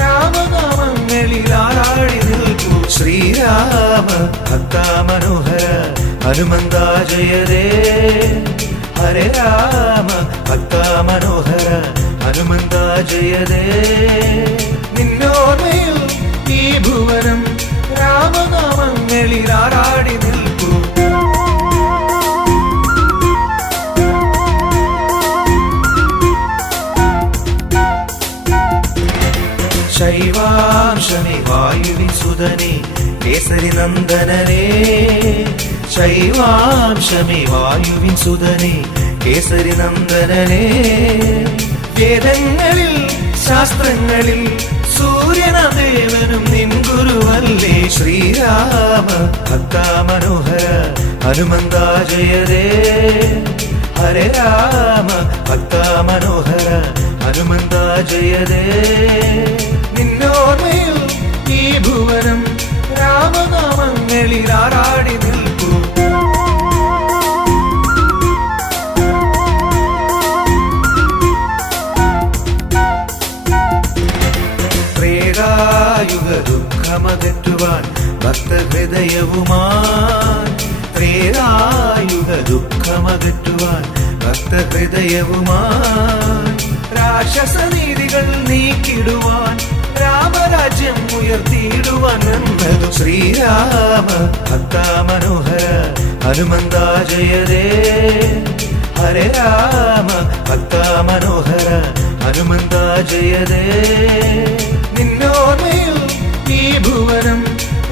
രാമനാമങ്ങളിൽ ആറാടി നിൽക്കൂ ശ്രീരാമ ഭക്ത മനോഹര ഹനുമന്ത ജയതേ ഹരേ രാമ ഭക്ത മനോഹര ഹനുമന്ത ജയതേ നിന്നോർമ്മയിൽ ഈ ഭുവനം രാമനാമങ്ങളിൽ ആറാടി നിൽക്കൂ ശൈവാംശമേ വായുവിൻ സുതനേ കേസരി നന്ദനരേ ശൈവാംശമേ വായുവിൻ സുതനേ കേസരി നന്ദനരേ വേദങ്ങളിൽ ശാസ്ത്രങ്ങളിൽ സൂര്യനദേവനും നിൻ ഗുരുവല്ലേ ശ്രീരാമ ഭക്ത മനോഹര ഹനുമന്ത ജയതേ ഹരേ രാമ ഭക്ത മനോഹര ഹനുമന്ത ജയതേ നിന്നോർമ്മയിൽ ഈ ഭുവനം രാമനാമങ്ങളിൽ ആറാടി നിൽക്കൂ യുഗ ദുഃഖമകറ്റുവാൻ ഭക്തഹൃദയവുമായി ത്രേതായുഗ ദുഃഖമകറ്റുവാൻ ഭക്തഹൃദയവുമായി രാക്ഷസനീതികൾ നീക്കിടുവാൻ രാമരാജ്യം ഉയർത്തിയിടുവാൻ വന്നതു ശ്രീരാമ ഭക്ത മനോഹര ഹനുമന്ത ജയതേ ഹരേ രാമ ഭക്ത മനോഹര ഹനുമന്ത ജയതേ നിന്നോർമ്മയിൽ ഈ ഭുവനം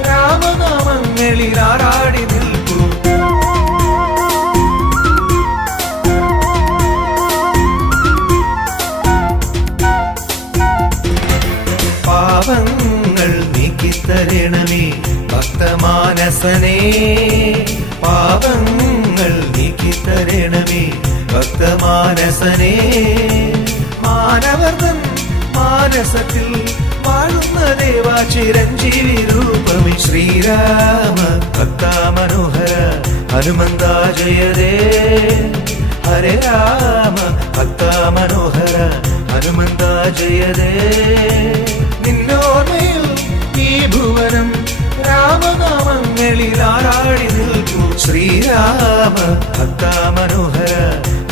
രാമനാമങ്ങളിൽ ആറാടി നിൽക്കൂ പാപങ്ങൾ നീക്കിത്തരണമേ ഭക്തമാനസനേ പാപങ്ങൾ നീക്കിത്തരണമേ ഭക്തമാനസനേ മാനവർദ്ധൻ മാനസത്തിൽ വാഴുന്ന ദേവാ ചിരഞ്ജീവി രൂപമേ ശ്രീരാമ ഭക്ത മനോഹര ഹനുമന്ത ജയതേ ഹരേ രാമ ഭക്ത മനോഹര ഹനുമന്ത ജയതേ നിന്നോർമ്മയിൽ ഈ ഭുവനം രാമനാമങ്ങളിൽ ആറാടി നിൽക്കൂ ശ്രീരാമ ഭക്ത മനോഹര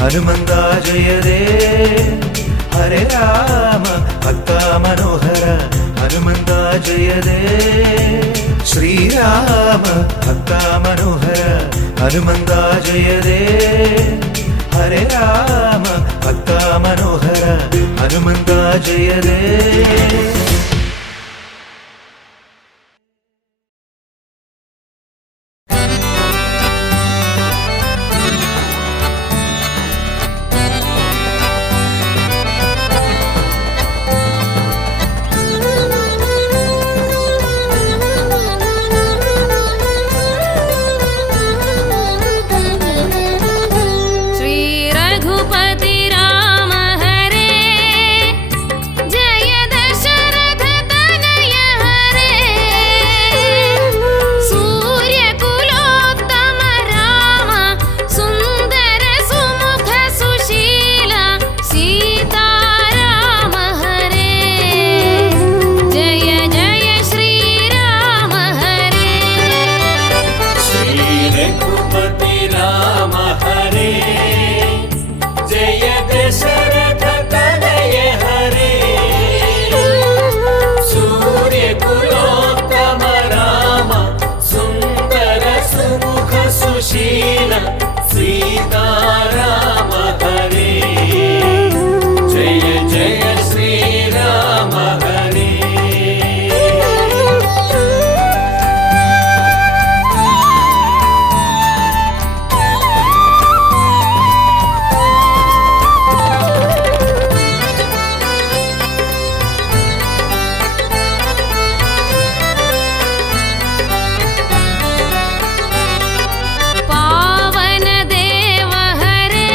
ഹനുമന്ത ജയതേ ഹരേ രാമ ഭക്ത മനോഹര ഹനുമന്ത ജയതേ ശ്രീരാമ ഭക്ത മനോഹര ഹനുമന്ത ജയതേ ഹരേ രാമ ഭക്ത മനോഹര ഹനുമന്ത ജയതേ पावन देव हरे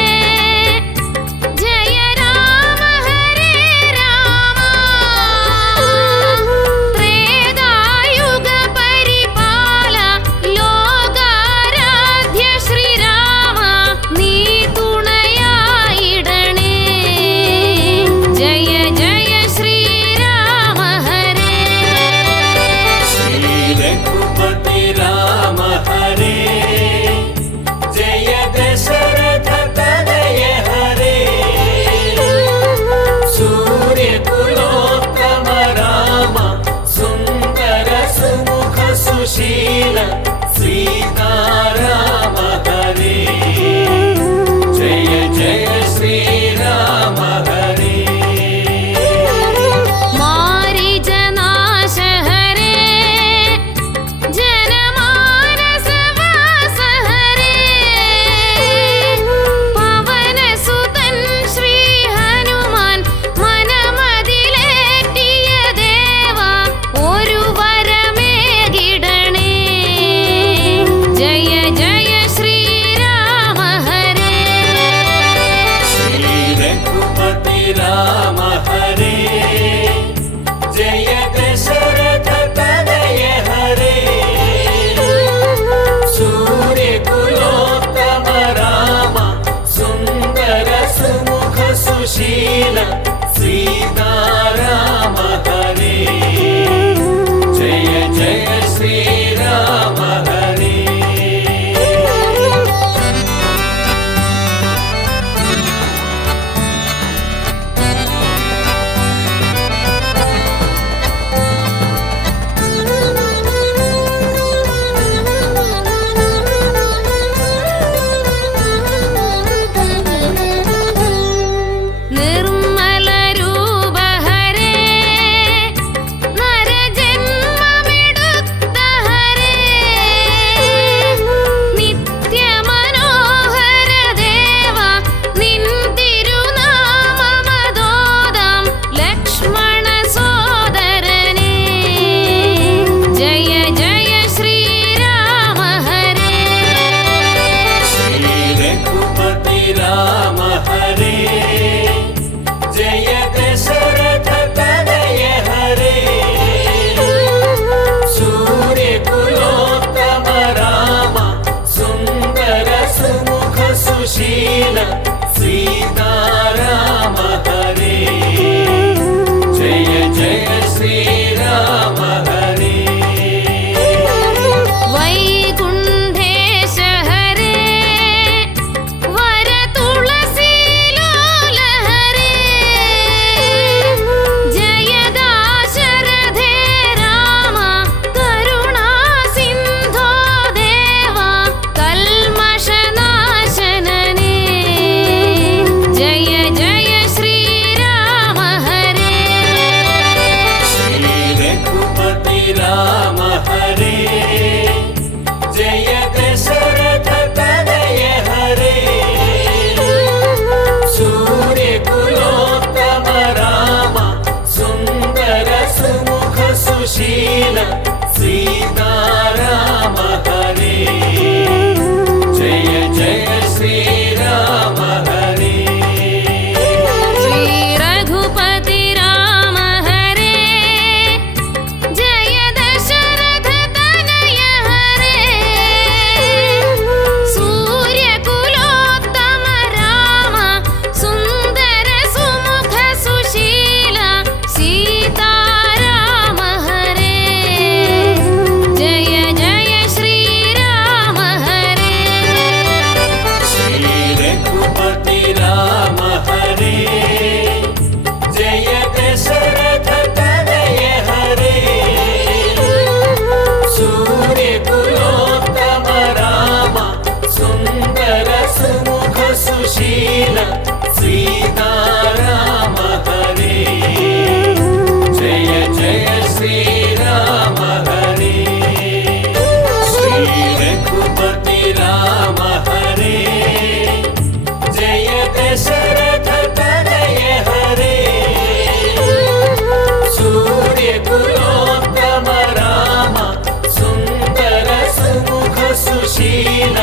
सुशील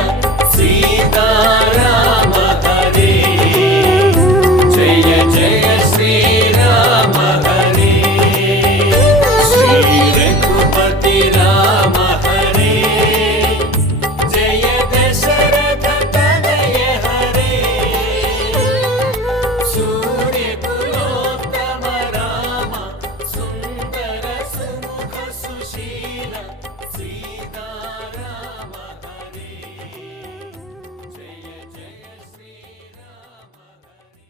सीताराम हरे जय जय श्री राम हरे श्री रघुपति राम हरे जय दशरथ तनय हरे सूर्य कुलोत्तम राम सुंदर सुमुख सुशील सीताराम हरे जय जय श्री राम हरे।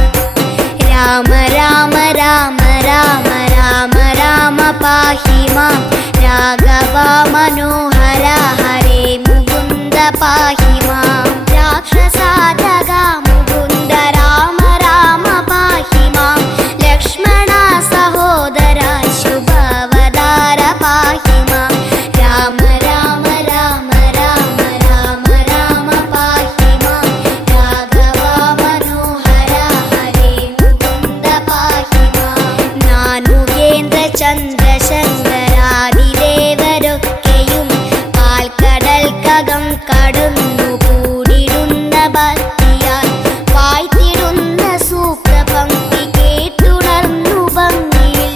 राम राम राम राम राम राम पाहि मां राघव मनोहर हरे मुकुन्द पाहि मां राक्षसाधग मुकुन्द राम राम पाहि मां लक्ष्मण सहोदर शुभवतार पाहि मां राम राम राम राम राम राम पाहि मां राघव मनोहर हरे मुकुन्द पाहि मां नानुगेन्द्र ചന്ദ്രശങ്കരാദിദേവരൊക്കെയും പാൽക്കടൽക്കകം കടന്നു കൂടിടുന്ന ഭക്തിയാൽ വായ്ത്തിടുന്ന സൂക്തപംക്തി കേട്ടുണർന്നു ഭംഗിയിൽ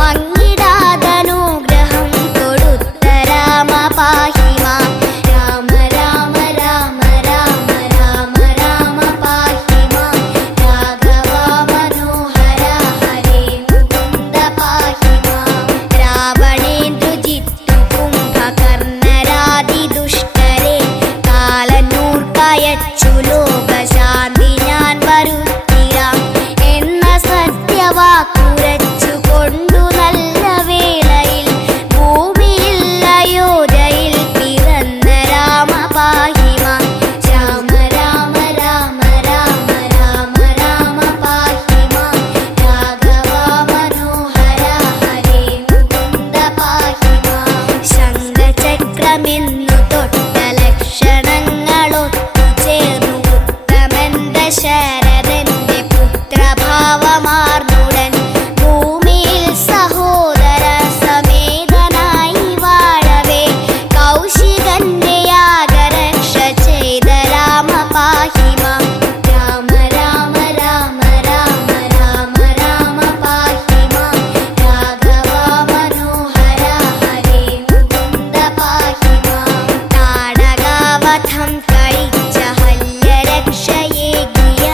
മങ്ങിടാതനുഗ്രഹം കൊടുത്ത രാമ പാഹി മാം രാമ രാമ രാമ രാമ രാമ രാമ പാഹി മാം രാഘവ മനോഹര ഹരേ മുകുന്ദ പാഹി മാം രാവണേന്ദ്രജിത്തു കുംഭകർണരാദി ദുഷ്ടരെ കാലനൂർക്കയച്ചു ലോകശാന്തി ഞാൻ വരുത്തിരാം എന്ന സത്യവാക്കുരച്ചു കൊണ്ടു നല്ല വേളയിൽ ഭൂമിയിൽ അയോധ്യയിൽ പിറന്ന രാമ പാഹി മാം രാമ രാമ രാമ രാമ രാമ രാമ പാഹി മാം രാഘവ മനോഹര ഹരേ മുകുന്ദ പാഹി മാം ശംഖചക്രമെന്നു തൊട്ട ലക്ഷണങ്ങളൊത്തു ചേർന്നു ഉത്തമൻ ദശരഥന്റെ പുത്രഭാവമാർന്നുടൻ ഭൂമിയിൽ സഹോദര സമേതനായി വാഴവേ കൗശികന്റെ യാഗരക്ഷ ചെയ്ത രാമ പാഹി മാം രാമ രാമ രാമ രാമ രാമ രാമ പാഹി മാം രാഘവ മനോഹര ഹരേ മുകുന്ദ പാഹി മാം താടകാവധം കഴിച്ച ഹല്യരക്ഷയേകിയ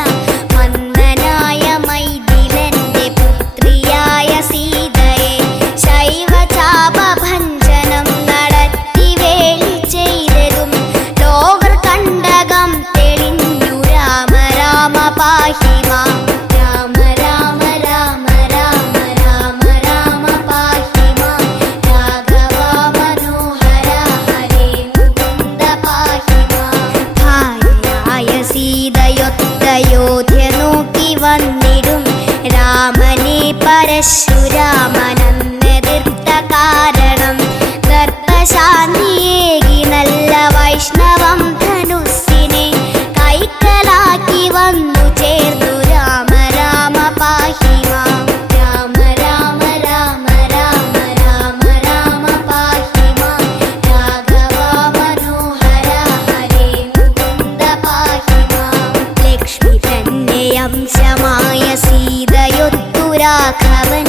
മന്ദനായ മൈഥിലന്റെ പുത്രിയായ സീതയെ ശൈവചാപഭഞ്ജനം നടത്തി വേലി ചെയ്തതും ലോകർ കണ്ടകം തെളിഞ്ഞു രാമ രാമ പാഹി മാം രാമ രാമ രാമ രാമ രാമ രാമ പാഹി മാം രാഘവ മനോഹര ഹരേ മുകുന്ദ പാഹി മാം ഭാര്യയായ സീതയൊത്തയോധ്യ നോക്കി വന്നിടും രാമനെ പരശുരാമനെതിർത്ത കാരണം ദർപ്പശാന്തിയേകി നല്ല വൈഷ്ണവം ധനുസ്സിനെ കൈക്കലാക്കി വന്നു ചേർന്നു രാമ രാമ പാഹി മാം രാമ രാമ രാമ രാമ രാമ രാമ പാഹി മാം രാഘവ മനോഹര ഹരേ മുകുന്ദ പാഹി മാം ലക്ഷ്മി തന്നെ അംശമായ സീതയൊത്തു രാഘവൻ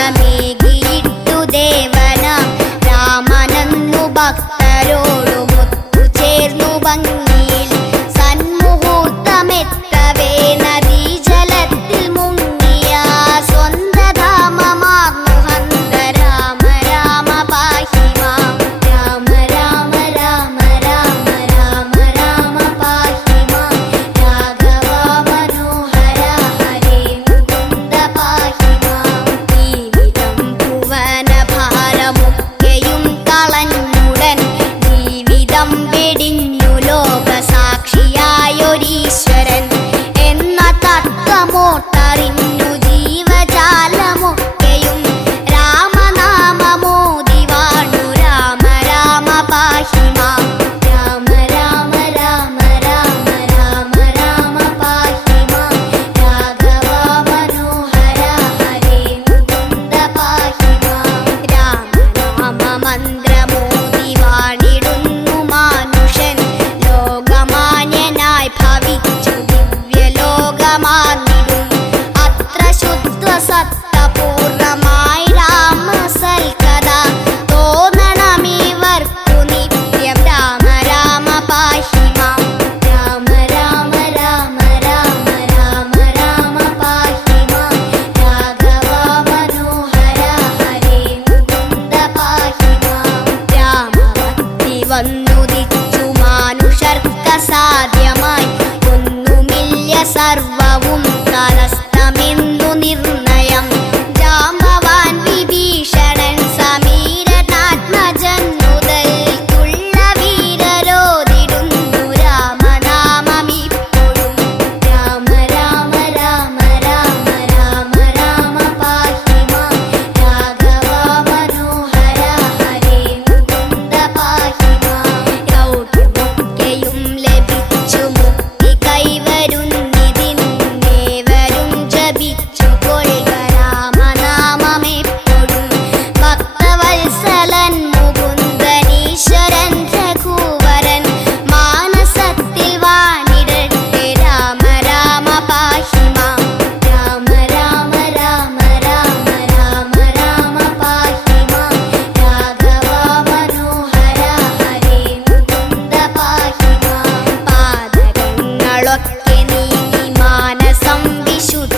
രാജ്യഭാരമേകിയിട്ടു ദേവനാം രാമനന്നു ഭക്തരോടുമൊത്തു ചേർന്നു ഭംഗിയിൽ സന്മുഹൂർത്തമെത്തവേ നദീജലത്തിൽ മുങ്ങിയ സ്വന്തധാമമാർന്നു ഹന്ത രാമ രാമ പാഹി മാം രാമ രാമ രാമ രാമ രാമ രാമ പാഹി മാം രാഘവ മനോഹര ഹരേ മുകുന്ദ പാഹി മാം ജീവിതം ഭുവന ഭാരമൊക്കെയും കളഞ്ഞുടൻ ജീവിതം വെടിഞ്ഞു ലോകസാക്ഷിയായൊരീശ്വരൻ എന്ന തത്വമോട്ടറിഞ്ഞു ജീവജാലമൊക്കെയും രാമനാമമോദി വാണു രാമ രാമ പാഹി മാം രാമ രാമ രാമ രാമ രാമ രാമ പാഹി മാം രാഘവ മനോഹര ഹരേ മുകുന്ദ പാഹി മാം രാമനാമ മന്ത്രമോദി വാണിടുന്നു മാനുഷൻ ലോകമാന്യനായി ഭവിച്ചു ദിവ്യലോകമാർന്നിടും അത്ര ശുദ്ധ സത്തപൂർണമായി രാമസൽക്കഥ തോന്നണമിവർക്കു നിത്യം രാമ രാമ പാഹി മാം രാമ രാമ രാമ രാമ രാമ രാമ പാഹി മാം രാഘവ മനോഹര ഹരേ മുകുന്ദ പാഹി മാം രാമഭക്തി വന്നുദിച്ചു മാനുഷർക്കസാധ്യമായി ഒന്നുമില്ല സർവവും തലസ്ഥമെന്നു നിർണയം ജാമ്പവാൻ വിഭീഷണൻ സമീരനാത്മജൻ മുതൽ തുള്ള വീരരോദിടുന്നു രാമനാമമിപ്പോഴും രാമ രാമ രാമ രാമ രാമ രാമ പാഹി മാം രാഘവ മനോഹര ഹരേ മുകുന്ദ പാഹി മാം ദൗത്യമൊക്കെയും ലഭിച്ചു മുക്തി കൈവരുന്നിതിന്നേവരും ജപിച്ചു കൊള്ളുക രാമനാമമെപ്പോഴും ഭക്തവത്സലൻ മുകുന്ദനീശ്വരൻ രഘുവരൻ മാനസത്തിൽ വാണിടട്ടെ രാമ രാമ പാഹി മാം രാമ രാമ രാമ രാമ രാമ രാമ പാഹി മാം രാഘവ മനോഹര ഹരേ മുകുന്ദ പാഹി മാം പാതകങ്ങളൊക്കെ നീങ്ങി മാനസം വിശുദ്ധ